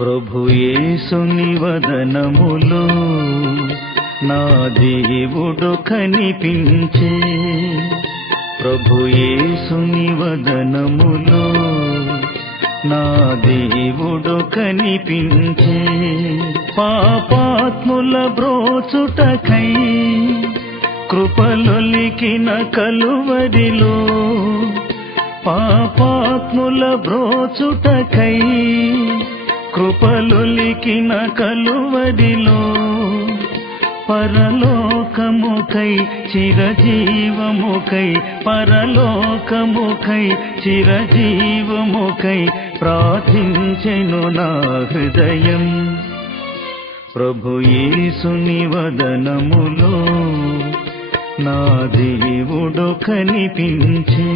ప్రభు యేసుని వదనములో నా దేవుడు కనిపించే, ప్రభు యేసుని వదనములో నా దేవుడు కనిపించే. పాపాత్ముల బ్రోచుటకై కృపలొలికిన కలువరిలో, పాపాత్ముల బ్రోచుటకై కృపలొలికిన కలువరిలో, పరలోకముకై చిరజీవముకై, పరలోకముకై చిరజీవముకై ప్రార్థించెను నా హృదయం. ప్రభు యేసుని వదనములో నా దేవుడు కనిపించే.